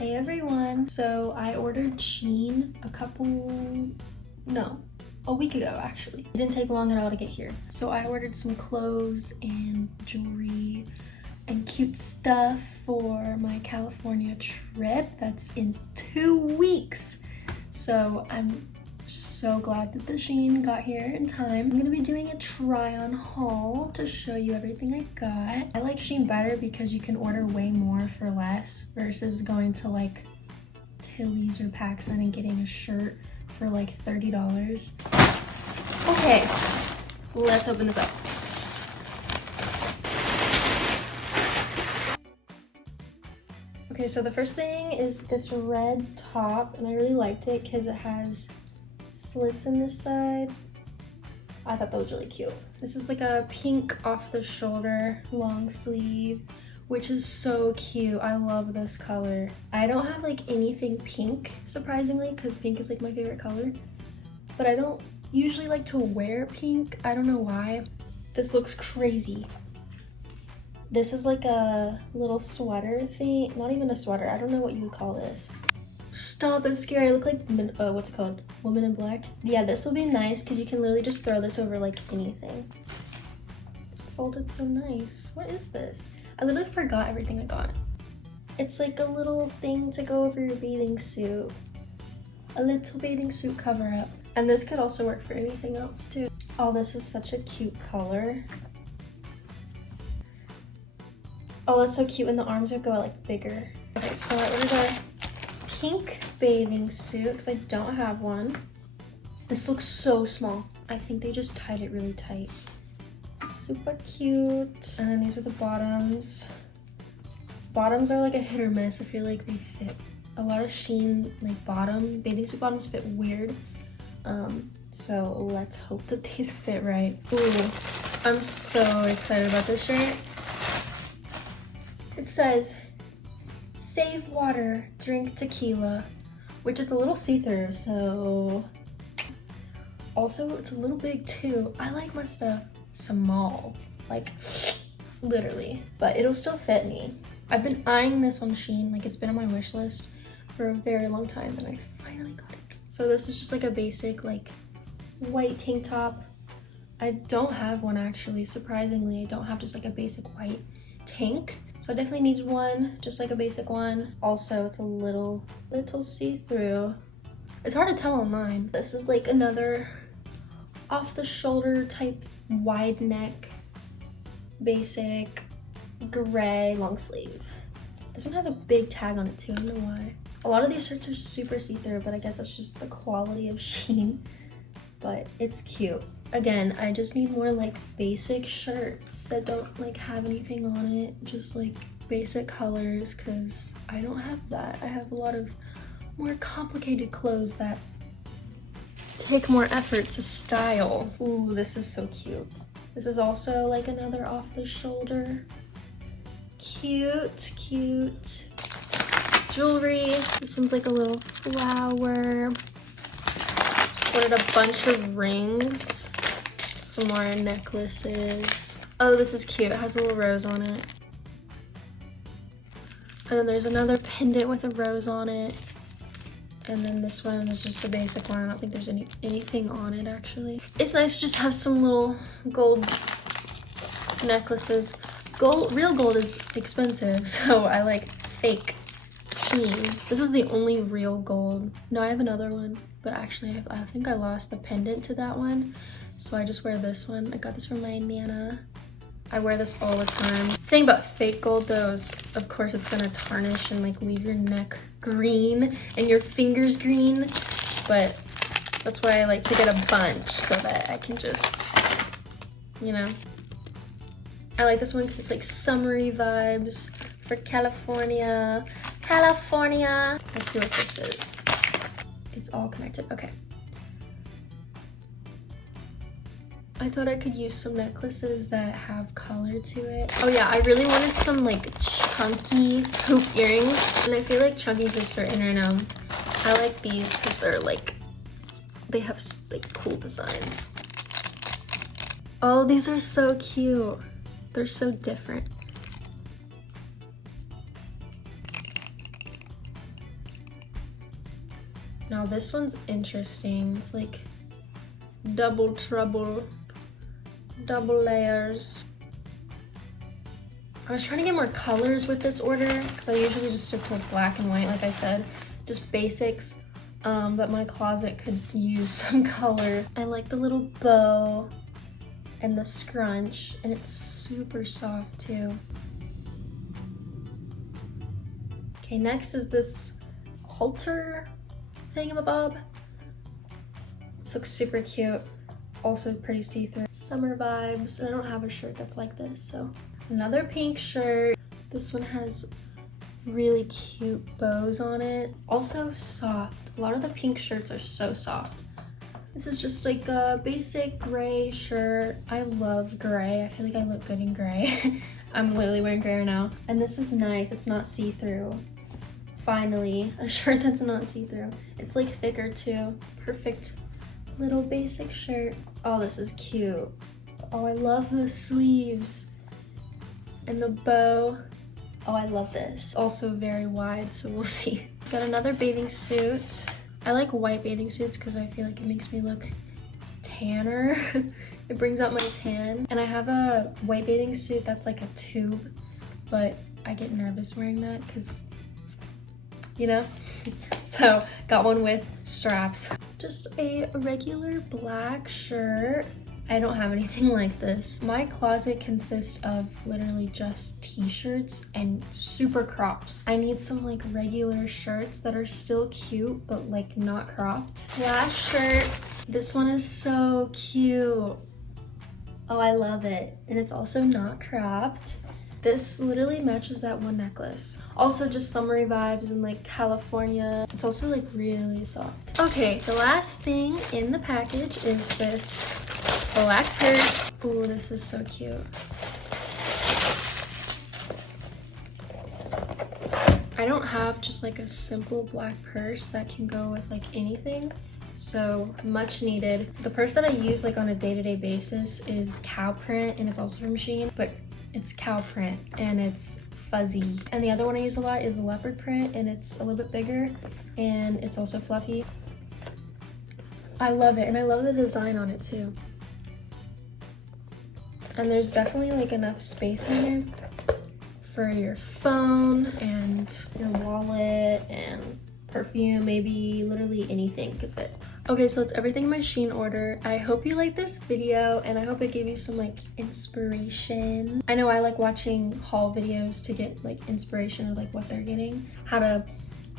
Hey everyone! So I ordered SHEIN a week ago actually. It didn't take long at all to get here. So I ordered some clothes and jewelry and cute stuff for my California trip that's in 2 weeks. So I'm so glad that the SHEIN got here in time. I'm gonna be doing a try-on haul to show you everything I got. I like SHEIN better because you can order way more for less versus going to like Tilly's or PacSun and getting a shirt for like $30. Okay, let's open this up. Okay, so the first thing is this red top, and I really liked it because it has slits in this side. I thought that was really cute. This is like a pink off the shoulder long sleeve, which is so cute. I love this color. I don't have like anything pink, surprisingly, because pink is like my favorite color, but I don't usually like to wear pink. I don't know why. This looks crazy. This is like a little sweater thing. Not even a sweater. I don't know what you would call this. Stop, that's scary. I look like, what's it called? Woman in Black? Yeah, this will be nice because you can literally just throw this over like anything. It's folded so nice. What is this? I literally forgot everything I got. It's like a little thing to go over your bathing suit. A little bathing suit cover up. And this could also work for anything else too. Oh, this is such a cute color. Oh, that's so cute, and the arms would go like bigger. Okay, so I ordered a pink bathing suit because I don't have one. This looks so small. I think they just tied it really tight. Super cute. And then these are the bottoms. Bottoms are like a hit or miss. I feel like they fit. A lot of SHEIN like bathing suit bottoms fit weird. So let's hope that these fit right. Ooh, I'm so excited about this shirt. It says, "Save water, drink tequila," which is a little see-through, so. Also, it's a little big too. I like my stuff small, like literally, but it'll still fit me. I've been eyeing this on SHEIN, like it's been on my wish list for a very long time, and I finally got it. So this is just like a basic like white tank top. I don't have one actually, surprisingly. I don't have just like a basic white tank. So I definitely needed one, just like a basic one. Also, it's a little see-through. It's hard to tell online. This is like another off-the-shoulder type wide neck, basic gray long sleeve. This one has a big tag on it too, I don't know why. A lot of these shirts are super see-through, but I guess that's just the quality of SHEIN. But it's cute. Again, I just need more like basic shirts that don't like have anything on it, just like basic colors, because I don't have that. I have a lot of more complicated clothes that take more effort to style. Ooh, this is so cute. This is also like another off the shoulder. Cute, cute. Jewelry. This one's like a little flower. Ordered a bunch of rings. Some more necklaces. Oh, this is cute. It has a little rose on it. And then there's another pendant with a rose on it. And then this one is just a basic one. I don't think there's anything on it actually. It's nice to just have some little gold necklaces. Real gold is expensive, so I like fake SHEIN. This is the only real gold. No, I have another one, but actually I think I lost the pendant to that one. So I just wear this one. I got this from my Nana. I wear this all the time. The thing about fake gold though is, of course, it's gonna tarnish and like leave your neck green and your fingers green. But that's why I like to get a bunch so that I can just, you know. I like this one because it's like summery vibes for California. California. Let's see what this is. It's all connected, okay. I thought I could use some necklaces that have color to it. Oh yeah, I really wanted some like chunky hoop earrings, and I feel like chunky hoops are in right now. I like these because they're like, they have like cool designs. Oh, these are so cute. They're so different. Now this one's interesting. It's like double trouble, double layers. I was trying to get more colors with this order because I usually just stick to like black and white, like I said, just basics. But my closet could use some color. I like the little bow and the scrunch, and it's super soft too. Okay, next is this halter thingamabob. This looks super cute. Also pretty see-through. Summer vibes. I don't have a shirt that's like this, so. Another pink shirt. This one has really cute bows on it. Also soft. A lot of the pink shirts are so soft. This is just like a basic gray shirt. I love gray. I feel like I look good in gray. I'm literally wearing gray right now. And this is nice. It's not see-through. Finally, a shirt that's not see-through. It's like thicker too. Perfect little basic shirt. Oh, this is cute. Oh, I love the sleeves and the bow. Oh, I love this. Also very wide, so we'll see. Got another bathing suit. I like white bathing suits because I feel like it makes me look tanner. It brings out my tan. And I have a white bathing suit that's like a tube, but I get nervous wearing that because, you know? So got one with straps. Just a regular black shirt. I don't have anything like this. My closet consists of literally just t-shirts and super crops. I need some like regular shirts that are still cute, but like not cropped. Last shirt. This one is so cute. Oh, I love it. And it's also not cropped. This literally matches that one necklace. Also just summery vibes in like California. It's also like really soft. Okay, the last thing in the package is this black purse. Ooh, this is so cute. I don't have just like a simple black purse that can go with like anything. So much needed. The purse that I use like on a day-to-day basis is cow print, and it's also from SHEIN, but it's cow print and it's fuzzy. And the other one I use a lot is a leopard print, and it's a little bit bigger and it's also fluffy. I love it, and I love the design on it too. And there's definitely like enough space in there for your phone and your wallet and perfume, maybe literally anything could fit. Okay, so it's everything in my SHEIN order. I hope you liked this video, and I hope it gave you some like inspiration. I know I like watching haul videos to get like inspiration of like what they're getting, how to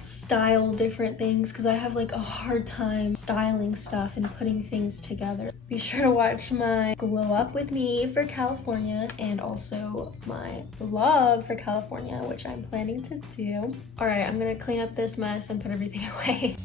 style different things, because I have like a hard time styling stuff and putting things together. Be sure to watch my glow up with me for California, and also my vlog for California, which I'm planning to do. All right, I'm gonna clean up this mess and put everything away.